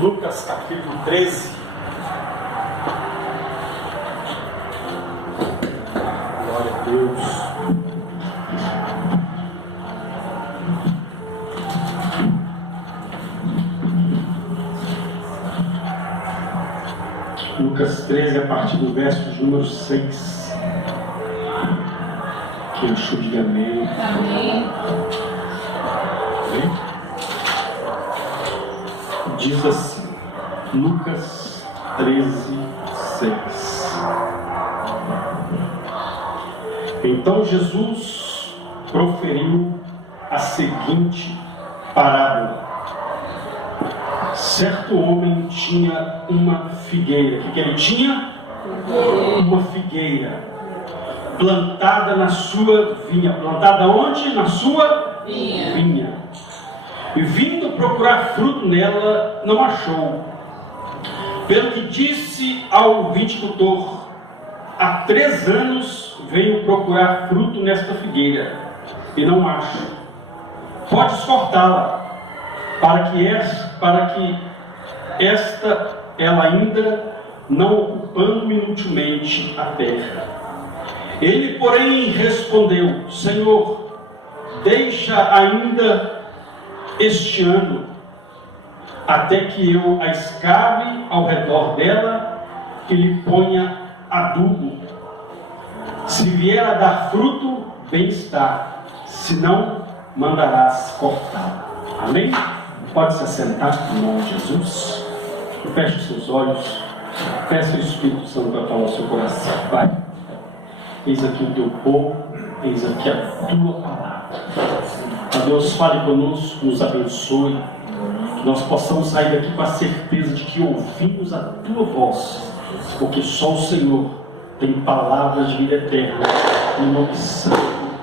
Lucas capítulo 13. Glória a Deus. Lucas 13, a partir do verso de número 6. Quem achou, diga amém. Amém. Amém? Diz assim, Lucas 13, 6. Então Jesus proferiu a seguinte parábola. Certo homem tinha uma figueira. O que ele tinha? Uma figueira plantada na sua vinha. Plantada onde? Na sua vinha. E vindo procurar fruto nela, não achou. Pelo que disse ao viticultor, há 3 anos venho procurar fruto nesta figueira, e não acho. Podes cortá-la, para que ela ainda não ocupando inutilmente a terra. Ele, porém, respondeu: Senhor, deixa ainda este ano, até que eu a escave ao redor dela e lhe ponha adubo. Se vier a dar fruto, bem está, se não, mandarás cortar. Amém? Pode se assentar em nome de Jesus. Feche os seus olhos. Peça o Espírito Santo para falar ao seu coração. Pai, eis aqui o teu povo, eis aqui a tua palavra. Ó Deus, fale conosco, nos abençoe, que nós possamos sair daqui com a certeza de que ouvimos a tua voz, porque só o Senhor tem palavras de vida eterna, no nome santo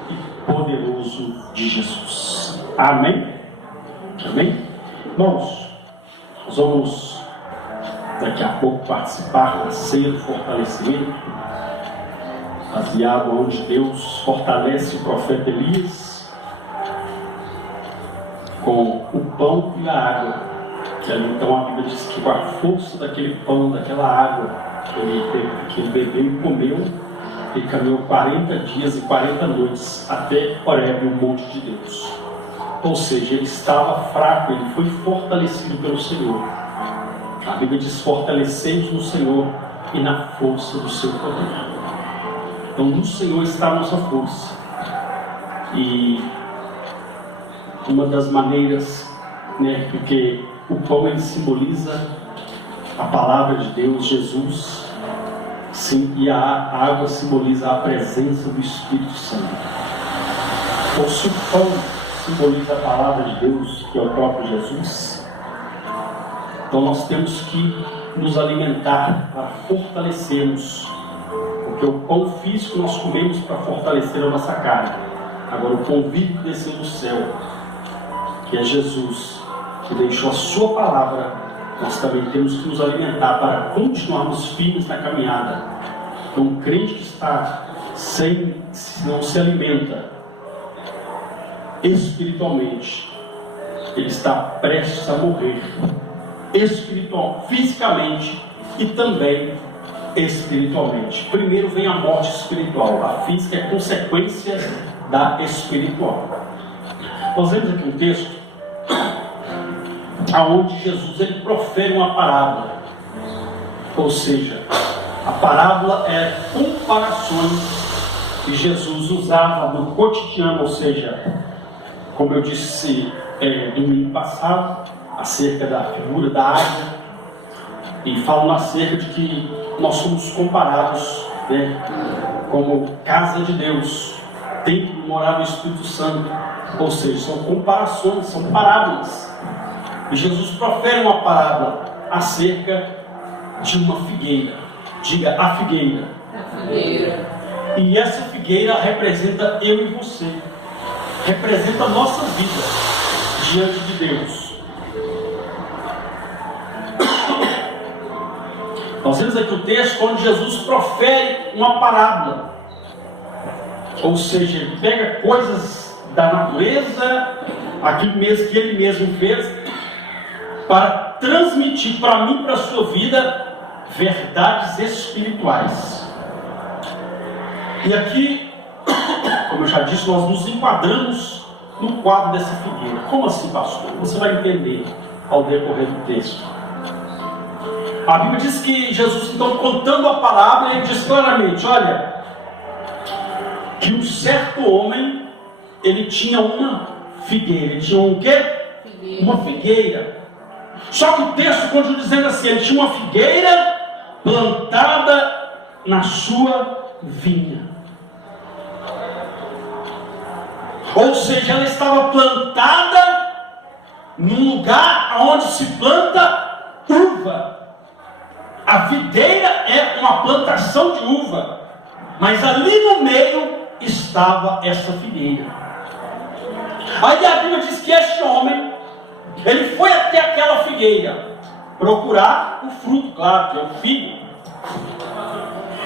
e poderoso de Jesus. Amém? Amém? Irmãos, nós vamos daqui a pouco participar da ceia do fortalecimento, baseado onde Deus fortalece o profeta Elias com o pão e a água. Que ali então a Bíblia diz que com a força daquele pão, daquela água que ele bebeu e comeu, ele caminhou 40 dias e 40 noites até Horebe, o monte de Deus. Ou seja, ele estava fraco, ele foi fortalecido pelo Senhor. A Bíblia diz: fortalecei-vos no Senhor e na força do seu poder. Então no Senhor está a nossa força. E uma das maneiras, porque o pão ele simboliza a palavra de Deus, Jesus, sim, e a água simboliza a presença do Espírito Santo. Então, se o pão simboliza a palavra de Deus, que é o próprio Jesus, então nós temos que nos alimentar para fortalecermos, porque o pão físico nós comemos para fortalecer a nossa carne. Agora o pão vivo que desceu do céu, que é Jesus, que deixou a sua palavra, nós também temos que nos alimentar para continuarmos firmes na caminhada. Então um crente que está não se alimenta espiritualmente, ele está prestes a morrer fisicamente e também espiritualmente. Primeiro vem a morte espiritual, a física é consequência da espiritual. Nós vemos aqui um texto aonde Jesus ele profere uma parábola, ou seja, a parábola é comparações que Jesus usava no cotidiano, ou seja, como eu disse domingo passado, acerca da figura da água, e falam acerca de que nós somos comparados, como casa de Deus, templo morar do Espírito Santo, ou seja, são comparações, são parábolas. E Jesus profere uma parábola acerca de uma figueira. Diga, a figueira. A figueira. E essa figueira representa eu e você, representa a nossa vida diante de Deus. Nós vemos aqui o texto onde Jesus profere uma parábola, ou seja, ele pega coisas da natureza, aquilo mesmo que ele mesmo fez, para transmitir para mim e para a sua vida verdades espirituais. E aqui, como eu já disse, nós nos enquadramos no quadro dessa figueira. Como assim, pastor? Você vai entender ao decorrer do texto. A Bíblia diz que Jesus, então, contando a parábola, ele diz claramente, olha, que um certo homem, ele tinha uma figueira. Ele tinha um quê? Figueira. Uma figueira. Só que o texto continua dizendo assim, ele tinha uma figueira plantada na sua vinha. Ou seja, ela estava plantada num lugar onde se planta uva. A videira é uma plantação de uva, mas ali no meio estava essa figueira. Aí a Bíblia diz que este homem, ele foi até aquela figueira procurar o fruto, claro, que é o figo.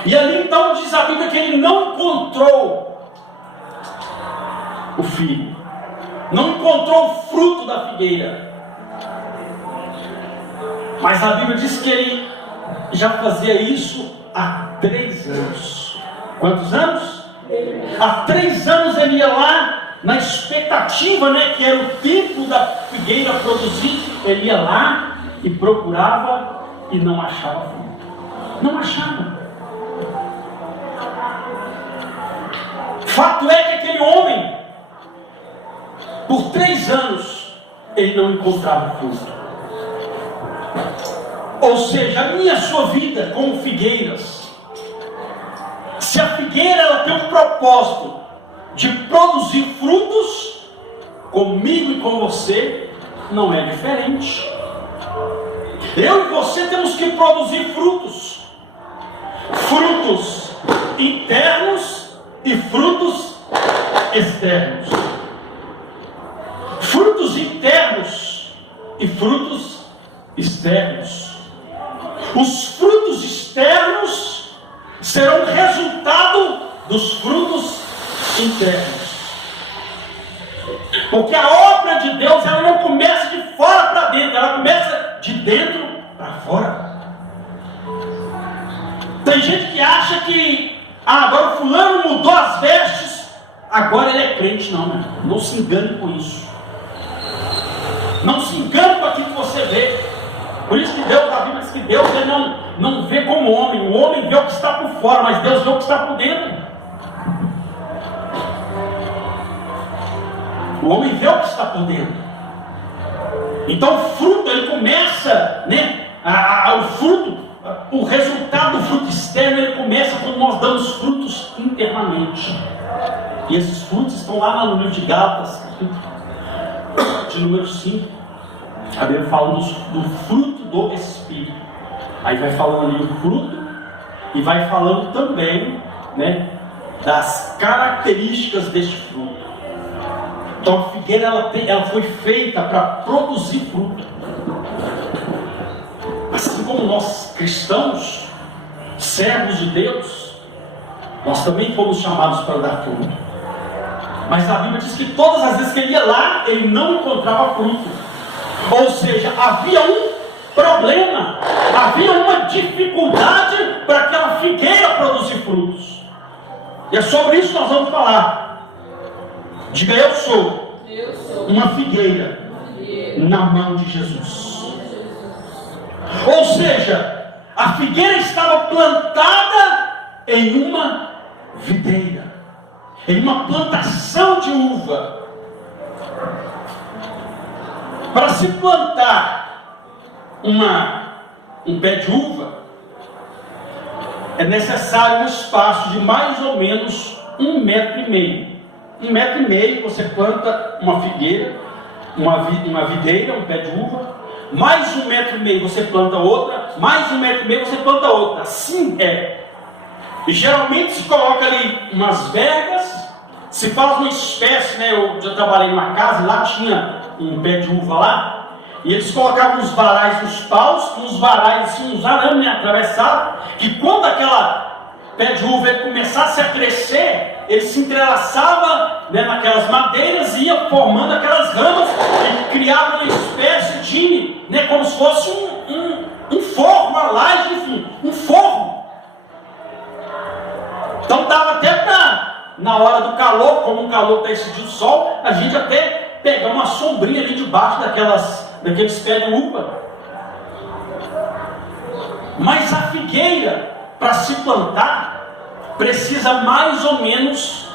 E ali então diz a Bíblia que ele não encontrou o figo, não encontrou o fruto da figueira. Mas a Bíblia diz que ele já fazia isso há 3 anos. Quantos anos? Há 3 anos ele ia lá na expectativa, que era o tempo da figueira produzir. Ele ia lá e procurava e não achava fruto. Não achava. Fato é que aquele homem, por 3 anos, ele não encontrava fruto. Ou seja, a minha e a sua vida como figueiras, se a figueira ela tem um propósito de produzir frutos, comigo e com você, não é diferente. Eu e você temos que produzir frutos. Frutos internos e frutos externos. Frutos internos e frutos externos. Os frutos externos serão resultado dos frutos internos. Porque a obra de Deus, ela não começa de fora para dentro, ela começa de dentro para fora. Tem gente que acha que agora o fulano mudou as vestes, agora ele é crente. Não, não se engane com isso. Não se engane com aquilo que você vê. Por isso que Deus, a Bíblia diz que Deus ele não vê como homem. O homem vê o que está por fora, mas Deus vê o que está por dentro. O homem vê o que está por dentro. Então o fruto, ele começa, o fruto, o resultado do fruto externo, ele começa quando nós damos frutos internamente. E esses frutos estão lá no livro de Gálatas, de número 5. A Bíblia fala do fruto do Espírito. Aí vai falando ali o fruto e vai falando também, das características deste fruto. Então a figueira ela foi feita para produzir fruto. Assim como nós cristãos, servos de Deus, nós também fomos chamados para dar fruto. Mas a Bíblia diz que todas as vezes que ele ia lá, ele não encontrava fruto. Ou seja, havia um problema, havia uma dificuldade para aquela figueira produzir frutos. E é sobre isso que nós vamos falar. Diga, eu sou uma figueira na mão de Jesus. Ou seja, a figueira estava plantada em uma videira, em uma plantação de uva. Para se plantar um pé de uva, é necessário um espaço de mais ou menos 1,5 metro. 1,5 metro você planta uma figueira, uma videira, um pé de uva. Mais 1,5 metro você planta outra, mais 1,5 metro você planta outra. Assim é. E geralmente se coloca ali umas vergas, se faz uma espécie, eu já trabalhei em uma casa, lá tinha um pé de uva lá, e eles colocavam os varais nos paus, uns varais assim, uns arames atravessados, que quando aquela pé de uva começasse a crescer, ele se entrelaçava né, naquelas madeiras e ia formando aquelas ramas e criava uma espécie de, né, como se fosse um forro, uma laje, enfim, um forro. Então dava até para, na hora do calor, como o calor está esse dia do sol, a gente até pegar uma sombrinha ali debaixo daqueles pés de uva. Mas a figueira, para se plantar, precisa mais ou menos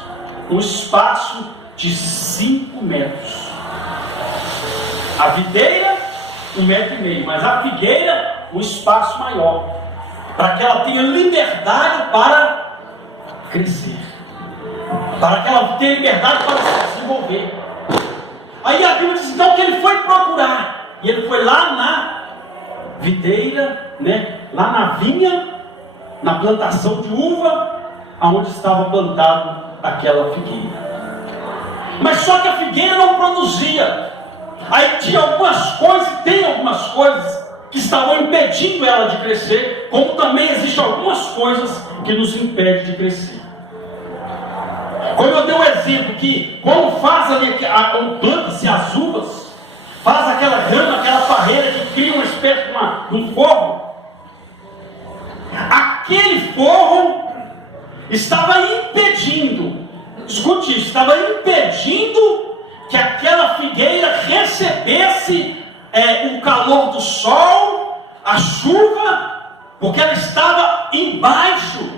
um espaço de 5 metros. A videira, 1,5 metro, mas a figueira, um espaço maior, para que ela tenha liberdade para crescer, para que ela tenha liberdade para se desenvolver. Aí a Bíblia diz então que ele foi procurar, e ele foi lá na videira, né, lá na vinha, na plantação de uva, aonde estava plantado aquela figueira. Mas só que a figueira não produzia. Aí tinha algumas coisas, tem algumas coisas que estavam impedindo ela de crescer, como também existem algumas coisas que nos impedem de crescer. Como eu dei o exemplo que quando faz ali, planta-se as uvas, faz aquela rama, aquela parreira que cria uma espécie de um forro. Aquele forro estava impedindo, escute isso, estava impedindo que aquela figueira recebesse o calor do sol, a chuva, porque ela estava embaixo,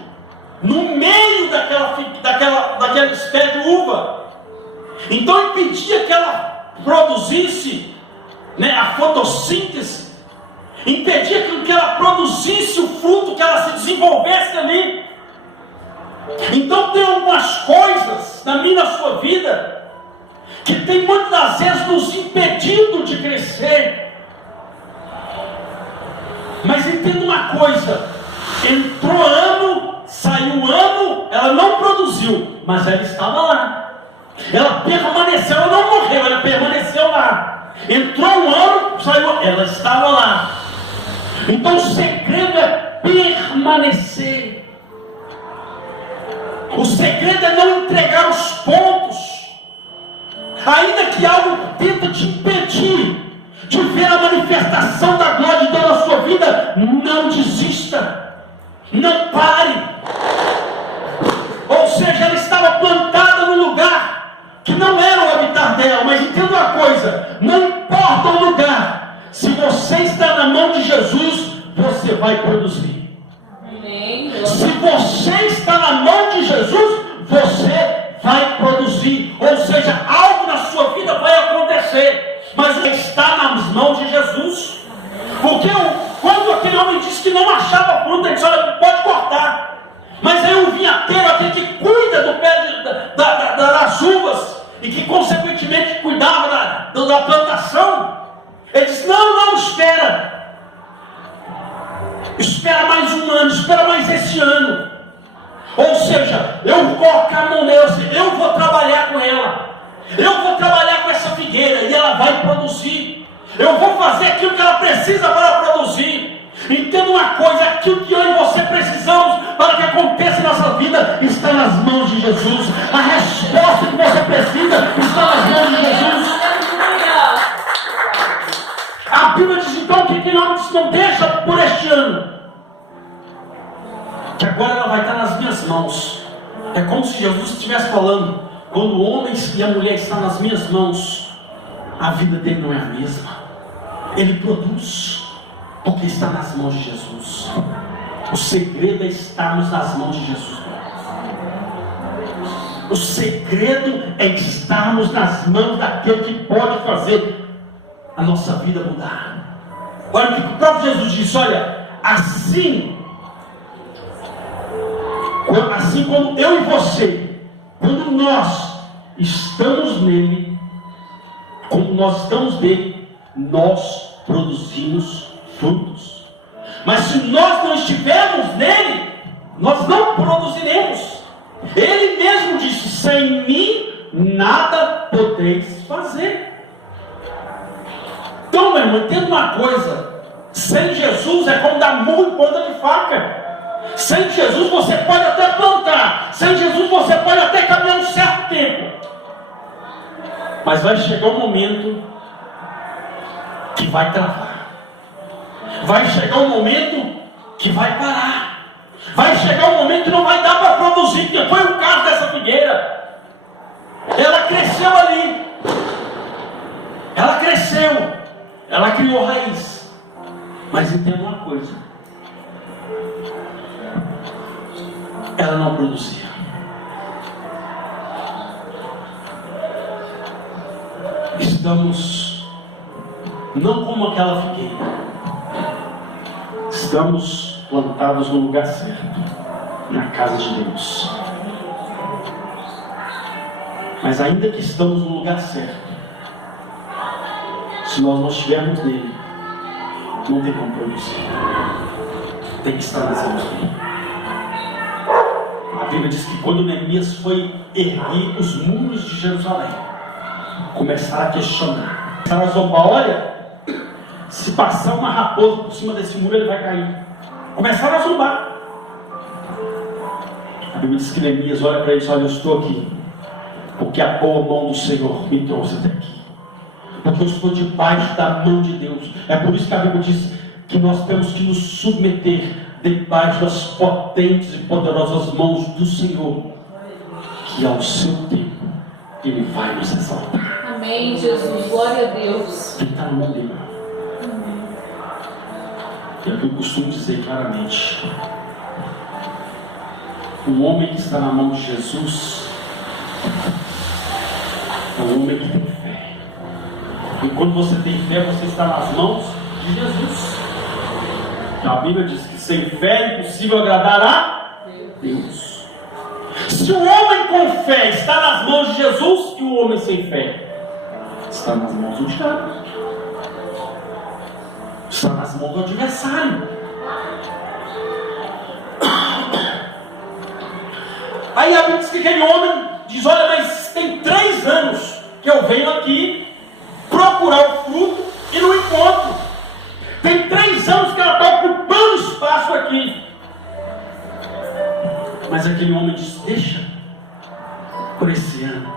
no meio daquela espécie de uva. Então impedia que ela produzisse, né, a fotossíntese, impedia que ela produzisse o fruto, que ela se desenvolvesse ali. Então tem algumas coisas na minha e na sua vida que tem muitas das vezes nos impedido de crescer. Mas entenda uma coisa: entrou ano, saiu ano, ela não produziu, mas ela estava lá. Ela permaneceu, ela não morreu, ela permaneceu lá. Entrou um ano, saiu, ela estava lá. Então o segredo é permanecer. O segredo é não entregar os pontos. Ainda que algo tenta te impedir de ver a manifestação da glória de Deus na sua vida, não desista. Não pare. Ou seja, ela estava plantada no lugar que não era o habitar dela. Mas entenda uma coisa: não importa o lugar, se você está na mão de Jesus, você vai produzir. Amém. Se você está na mão de Jesus, você vai produzir. Ou seja, algo na sua vida vai acontecer, mas está nas mãos de Jesus. Porque quando aquele homem disse que não achava fruta, ele disse: olha, pode cortar. Mas aí o vinhateiro, aquele que cuida do pé das uvas e que consequentemente cuidava da plantação, ele disse: não, espera mais um ano, espera mais esse ano. Ou seja, eu vou colocar a mão nela, eu vou trabalhar com ela, eu vou trabalhar com essa figueira e ela vai produzir. Eu vou fazer aquilo que ela precisa para produzir. Entenda uma coisa: aquilo que eu e você precisamos para que aconteça em nossa vida está nas mãos de Jesus. A resposta que você precisa está nas mãos de Jesus. A Bíblia diz então que aquele homem disse: não deixa por este ano, que agora ela vai estar nas minhas mãos. É como se Jesus estivesse falando: quando o homem e a mulher estão nas minhas mãos, a vida dele não é a mesma. Ele produz, porque está nas mãos de Jesus. O segredo é estarmos nas mãos de Jesus. O segredo é estarmos nas mãos daquele que pode fazer a nossa vida mudar. Olha o que o próprio Jesus disse: olha, assim como eu e você, quando nós estamos nele, como nós estamos nele, nós produzimos frutos. Mas se nós não estivermos nele, nós não produziremos. Ele mesmo disse: sem mim nada podeis fazer. Então, meu irmão, entenda uma coisa: sem Jesus é como dar murro em ponta de faca. Sem Jesus você pode até plantar, sem Jesus você pode até caminhar um certo tempo, Mas vai chegar um momento que vai travar. Vai chegar um momento que vai parar. Vai chegar um momento que não vai dar para produzir, que foi o caso dessa figueira. Ela cresceu ali. Ela cresceu. Ela criou raiz. Mas entenda uma coisa. Ela não produzia. Estamos não como aquela figueira. Estamos plantados no lugar certo, na casa de Deus. Mas ainda que estamos no lugar certo, se nós não estivermos nele, não tem como produzir. Tem que estar nas mãos dele. A Bíblia diz que quando Neemias foi erguer os muros de Jerusalém, começaram a questionar, começaram a zombar. Olha, se passar uma raposa por cima desse muro, ele vai cair. Começaram a zombar. A Bíblia diz que Neemias olha para eles: olha, eu estou aqui porque a boa mão do Senhor me trouxe até aqui, porque eu estou debaixo da mão de Deus. É por isso que a Bíblia diz que nós temos que nos submeter debaixo das potentes e poderosas mãos do Senhor, que ao seu tempo Ele vai nos exaltar. Amém, Jesus, glória a Deus. Quem está na mão dele? É o que eu costumo dizer claramente: um homem que está na mão de Jesus é um homem que tem fé. E quando você tem fé, você está nas mãos de Jesus. A Bíblia diz que sem fé é impossível agradar a Deus. Se o homem com fé está nas mãos de Jesus, e o homem sem fé está nas mãos do diabo, está nas mãos do adversário. Aí a Bíblia diz que aquele homem diz: olha, mas tem 3 anos que eu venho aqui procurar o fruto e não encontro. Tem 3 anos que ela está ocupando espaço aqui. Mas aquele homem diz: deixa por esse ano.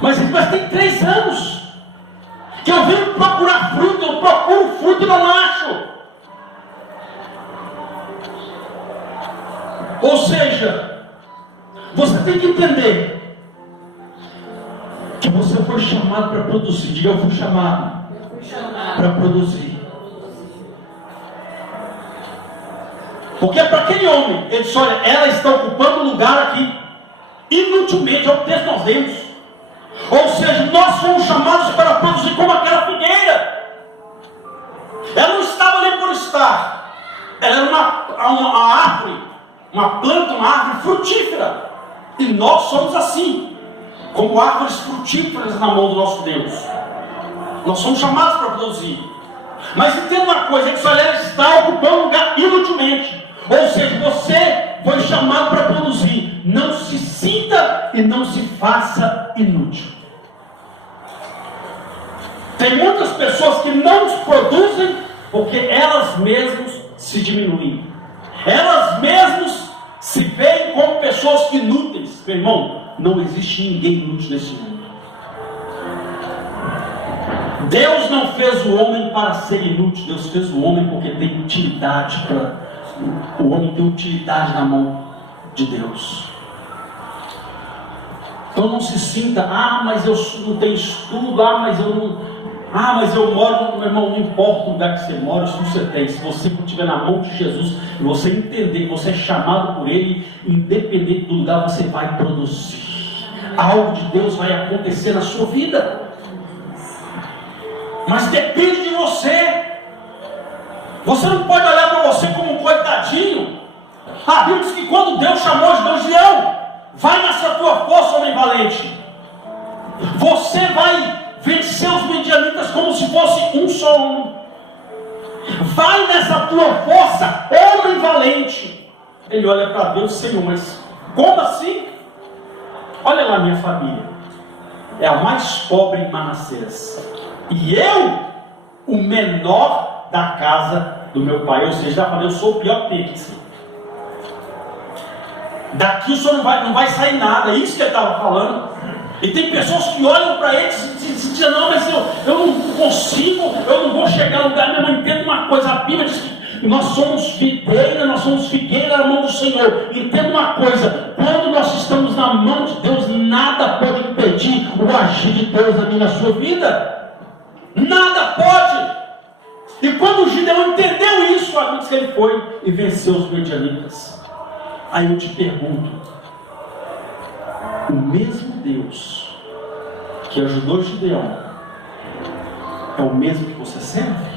Mas tem 3 anos que eu venho procurar fruto, eu procuro fruto e não acho. Ou seja, você tem que entender que você foi chamado para produzir. Diga: eu fui chamado para produzir. Porque para aquele homem, ele disse: olha, ela está ocupando um lugar aqui inutilmente. É o texto que nós lemos. Ou seja, nós fomos chamados para produzir como aquela figueira. Ela não estava ali por estar. Ela era uma árvore, uma planta, uma árvore frutífera. E nós somos assim, como árvores frutíferas na mão do nosso Deus. Nós somos chamados para produzir. Mas entenda uma coisa: é que ela está ocupando um lugar inutilmente. Ou seja, você foi chamado para produzir. Não se sinta e não se faça inútil. Tem muitas pessoas que não produzem porque elas mesmas se diminuem. Elas mesmas se veem como pessoas inúteis. Meu irmão, não existe ninguém inútil nesse mundo. Deus não fez o homem para ser inútil. Deus fez o homem porque tem utilidade. O homem tem utilidade na mão de Deus. Então não se sinta: mas eu não tenho estudo, mas eu moro. Meu irmão, não importa o lugar que você mora, isso você tem. Se você estiver na mão de Jesus e você entender que você é chamado por Ele, independente do lugar, você vai produzir. Algo de Deus vai acontecer na sua vida. Mas depende de você. Você não pode olhar para você como um coitadinho. A Bíblia diz que quando Deus chamou Deus, Leão, vai nessa tua força, homem valente. Você vai vencer os midianitas como se fosse um só homem. Vai nessa tua força, homem valente. Ele olha para Deus: Senhor, mas como assim? Olha lá, minha família é a mais pobre em Manassés, e eu, o menor da casa do meu pai. Ou seja, já falei, eu sou o pior pix. Daqui o senhor não vai sair nada. É isso que ele estava falando. E tem pessoas que olham para eles e dizem, não, mas eu não consigo, eu não vou chegar a lugar. Minha mãe, entenda uma coisa, a Bíblia diz que nós somos figueira na mão do Senhor. Entenda uma coisa, quando nós estamos na mão de Deus, nada pode impedir o agir de Deus na minha e na sua vida. Nada pode. E quando o Gideão entendeu isso, a Bíblia diz que ele foi e venceu os midianitas. Aí eu te pergunto, o mesmo Deus que ajudou Gideão é o mesmo que você serve?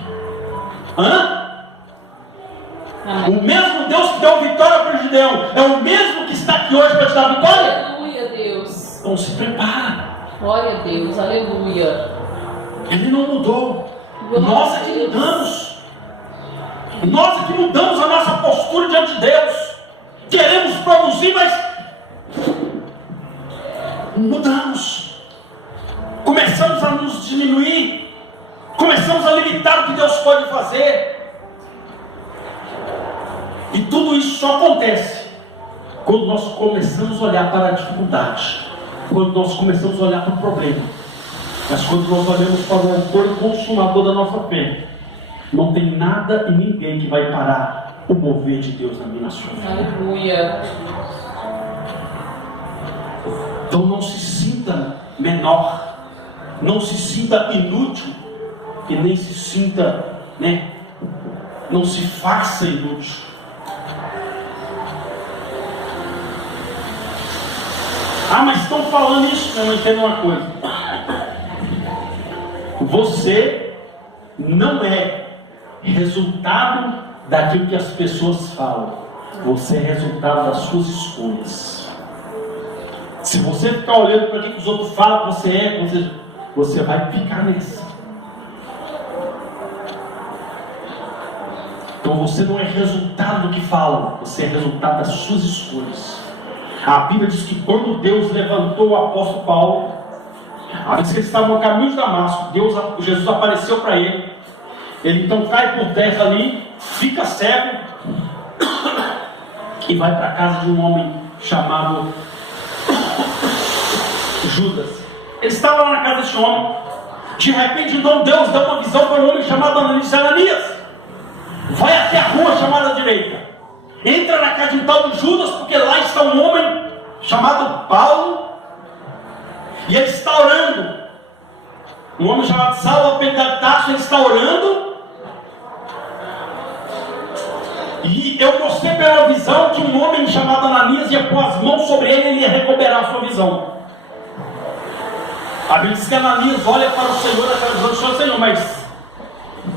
O mesmo Deus que deu vitória para Gideão é o mesmo que está aqui hoje para te dar vitória? Aleluia, Deus. Então se prepara. Glória a Deus, aleluia. Ele não mudou. Nós é que mudamos. Nós é que mudamos a nossa postura diante de Deus. Queremos produzir, mas mudamos. Começamos a nos diminuir. Começamos a limitar o que Deus pode fazer. E tudo isso só acontece quando nós começamos a olhar para a dificuldade, quando nós começamos a olhar para o problema. Mas quando nós olhamos para o autor e consumador da nossa fé, não tem nada e ninguém que vai parar o mover de Deus na minha e na sua vida. Aleluia. Então não se sinta menor, não se sinta inútil e nem se sinta, não se faça inútil. Mas estão falando isso, eu não entendo uma coisa. Você não é resultado daquilo que as pessoas falam. Você é resultado das suas escolhas. Se você ficar olhando para o que os outros falam que você é, você vai ficar nessa. Então você não é resultado do que falam, você é resultado das suas escolhas. A Bíblia diz que quando Deus levantou o apóstolo Paulo, a vez que eles estavam no caminho de Damasco, Jesus apareceu para ele. Ele então cai por terra ali, fica cego e vai para a casa de um homem chamado Judas. Ele estava lá na casa desse homem. De repente, então Deus deu uma visão para um homem chamado Ananias. Vai até a rua chamada direita. Entra na casa de um tal de Judas, porque lá está um homem chamado Paulo, e ele está orando. Um homem chamado Saulo, apelido de Tarso, ele está orando. E eu mostrei pela visão que um homem chamado Ananias ia pôr as mãos sobre ele e ele ia recuperar a sua visão. A Bíblia diz que Ananias olha para o Senhor, aquela visão e fala: Senhor, mas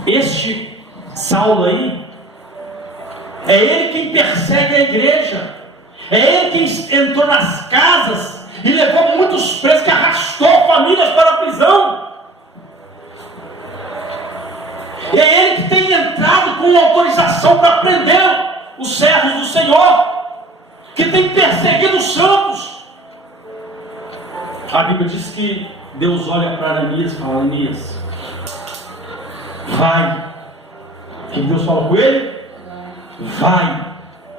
este Saulo aí, é ele quem persegue a igreja, é ele quem entrou nas casas e levou muitos presos, que arrastou famílias para a prisão. É ele que tem entrado com autorização para prender os servos do Senhor, que tem perseguido os santos. A Bíblia diz que Deus olha para Ananias e fala: Ananias, vai. O que Deus fala com ele? Vai,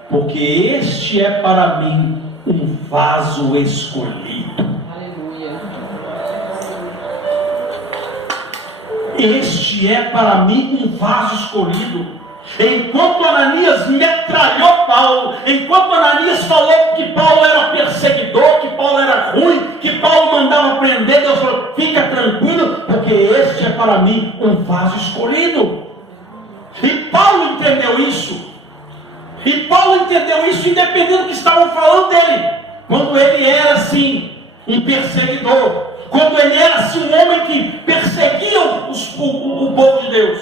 porque este é para mim um vaso escolhido. Aleluia. Este é para mim um vaso escolhido. Enquanto Ananias metralhou Paulo, enquanto Ananias falou que Paulo era perseguidor, que Paulo era ruim, que Paulo mandava prender, Deus falou: fica tranquilo, porque este é para mim um vaso escolhido. E Paulo entendeu isso. E Paulo entendeu isso independente do que estavam falando dele. Quando ele era assim, um perseguidor, quando ele era assim, um homem que perseguia o povo de Deus.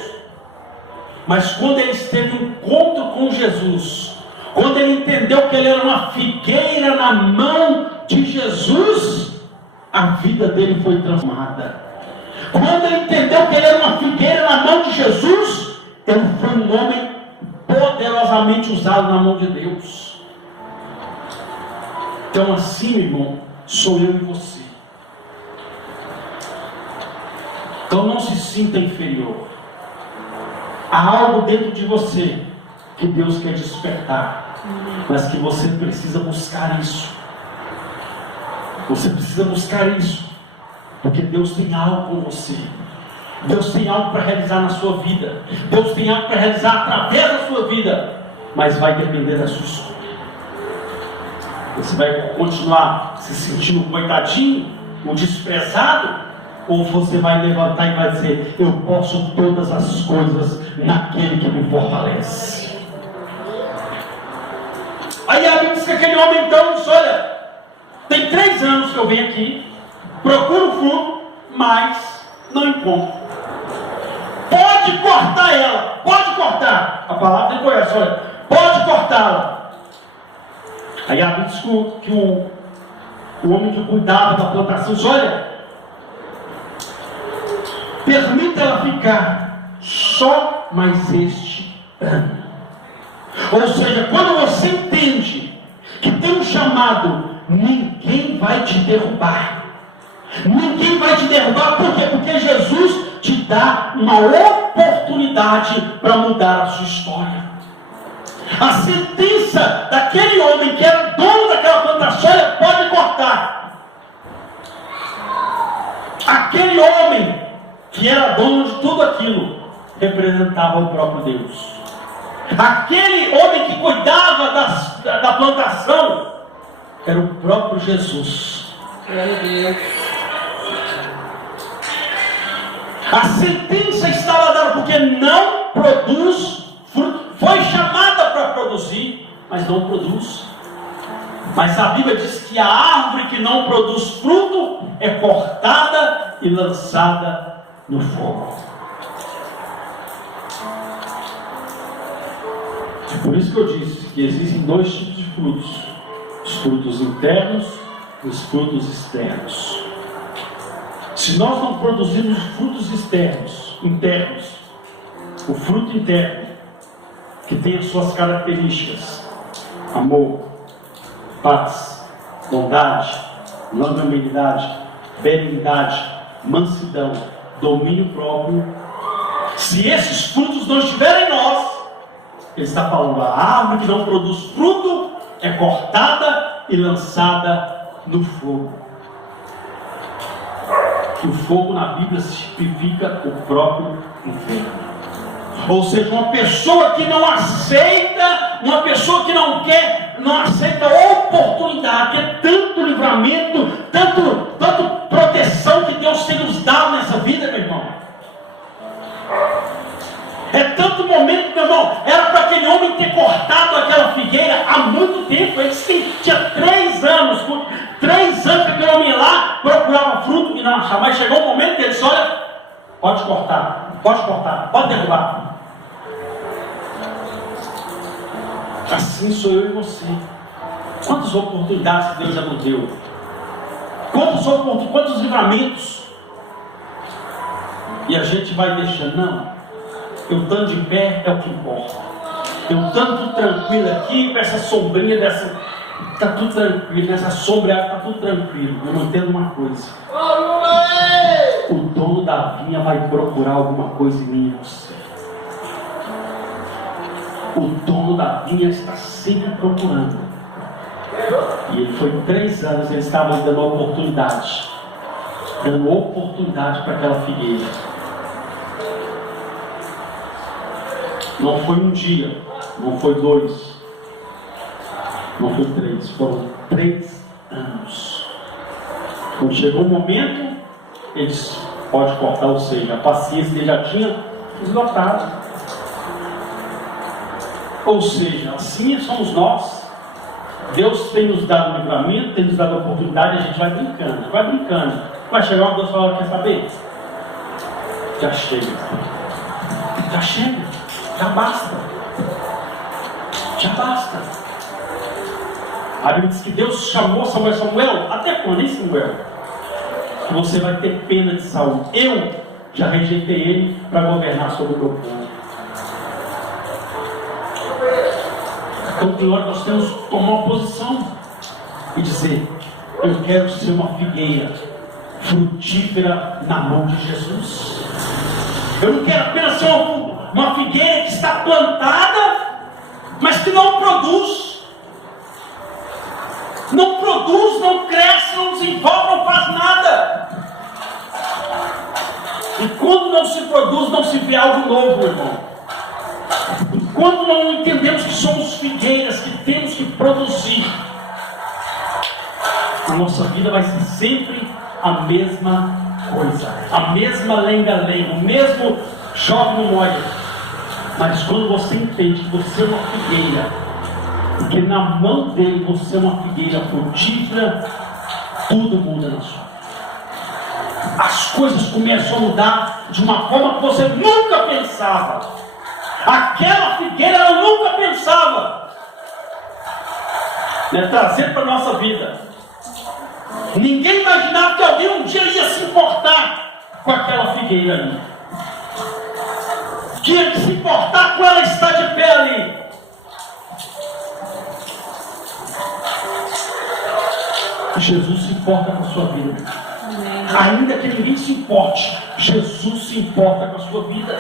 Mas quando ele esteve em encontro com Jesus, quando ele entendeu que ele era uma figueira na mão de Jesus, a vida dele foi transformada. Quando ele entendeu que ele era uma figueira na mão de Jesus, ele foi um homem poderosamente usado na mão de Deus. Então assim, irmão, sou eu e você. Então não se sinta inferior. Há algo dentro de você que Deus quer despertar, mas que você precisa buscar isso. Você precisa buscar isso, porque Deus tem algo com você. Deus tem algo para realizar na sua vida. Deus tem algo para realizar através da sua vida, mas vai depender da sua escolha. Você vai continuar se sentindo um coitadinho, um desprezado, ou você vai levantar e vai dizer: eu posso todas as coisas naquele que me fortalece. Aí a Bíblia diz que aquele homem então disse: olha, tem 3 anos que eu venho aqui, procuro fruto, mas não encontro. Pode cortar ela, pode cortar. A palavra tem essa, olha, pode cortá-la. Aí a Bíblia diz que o homem que cuidava da plantação diz: olha, permita ela ficar só mais este ano. Ou seja, quando você entende que tem um chamado, ninguém vai te derrubar. Ninguém vai te derrubar, por quê? Porque Jesus te dá uma oportunidade para mudar a sua história. A sentença daquele homem que era dono daquela plantação, pode cortar. Aquele homem que era dono de tudo aquilo representava o próprio Deus. Aquele homem que cuidava da plantação era o próprio Jesus. Glória a Deus. A sentença estava dada porque não produz fruto. Foi chamada para produzir, mas não produz. Mas a Bíblia diz que a árvore que não produz fruto é cortada e lançada no fogo. Por isso que eu disse que existem 2 tipos de frutos: os frutos internos e os frutos externos. Se nós não produzirmos frutos internos, o fruto interno, que tem as suas características: amor, paz, bondade, longanimidade, benignidade, mansidão, domínio próprio, se esses frutos não estiverem em nós, ele está falando: a árvore que não produz fruto é cortada e lançada no fogo. O fogo na Bíblia significa o próprio inferno. Ou seja, uma pessoa que não aceita, uma pessoa que não quer, não aceita a oportunidade. É tanto livramento, tanto proteção que Deus tem nos dado nessa vida, meu irmão. É tanto momento, meu irmão. Era para aquele homem ter cortado aquela figueira há muito tempo. Ele tinha 3 anos. 3 anos que aquele homem ia lá, procurava fruto e não achava. Mas chegou um momento que ele disse: olha, pode cortar, pode derrubar. Assim sou eu e você. Quantas oportunidades que Deus já nos deu? Quantos livramentos? E a gente vai deixando: não, eu estando de pé é o que importa. Eu estando tranquilo aqui, com essa sombrinha dessa, está tudo tranquilo, nessa sombra está tudo tranquilo. Eu não entendo uma coisa: o dono da vinha vai procurar alguma coisa em mim e você. O dono da vinha está sempre procurando. E ele foi 3 anos, ele estava dando oportunidade para aquela figueira. Não foi um dia, não foi 2, não foi 3, foram 3 anos. Quando chegou o momento, ele disse: pode cortar, ou seja, a paciência dele já tinha esgotado. Ou seja, assim somos nós. Deus tem nos dado livramento, tem nos dado oportunidade, a gente vai brincando. Vai chegar uma Deus e falar: quer saber? Já chega, já basta. A Bíblia diz que Deus chamou Samuel, até quando, hein, Samuel? Que você vai ter pena de Saul. Eu já rejeitei ele para governar sobre o meu povo. Então, tem hora que nós temos que tomar uma posição e dizer: eu quero ser uma figueira frutífera na mão de Jesus. Eu não quero apenas ser uma figueira que está plantada, mas que não produz. Não produz, não cresce, não desenvolve, não faz nada. E quando não se produz, não se vê algo novo, irmão. E quando não entendemos que somos figueiras, que temos que produzir, a nossa vida vai ser sempre a mesma coisa, a mesma lenga-lenga, o mesmo chove no molho. Mas quando você entende que você é uma figueira, e que na mão dele você é uma figueira frutífera, tudo muda na sua vida. As coisas começam a mudar de uma forma que você nunca pensava. Aquela figueira ela nunca pensava, né, trazer para a nossa vida. Ninguém imaginava que alguém um dia ia se importar com aquela figueira ali, que ia se importar com ela estar de pé ali. Jesus se importa com a sua vida. Amém. Ainda que ninguém se importe, Jesus se importa com a sua vida.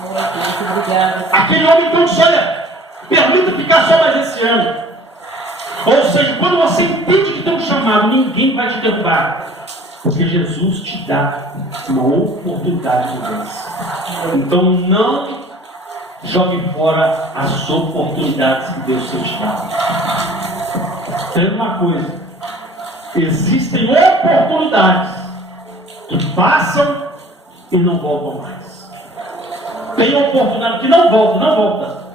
Glória a Deus, obrigada. Aquele homem então disse: olha, permita ficar só mais esse ano. Ou seja, quando você entende que tem um chamado, ninguém vai te derrubar, porque Jesus te dá uma oportunidade de vez. Então não jogue fora as oportunidades que Deus tem te dado. Tem uma coisa: existem oportunidades que passam e não voltam mais. Tem oportunidade que não volta,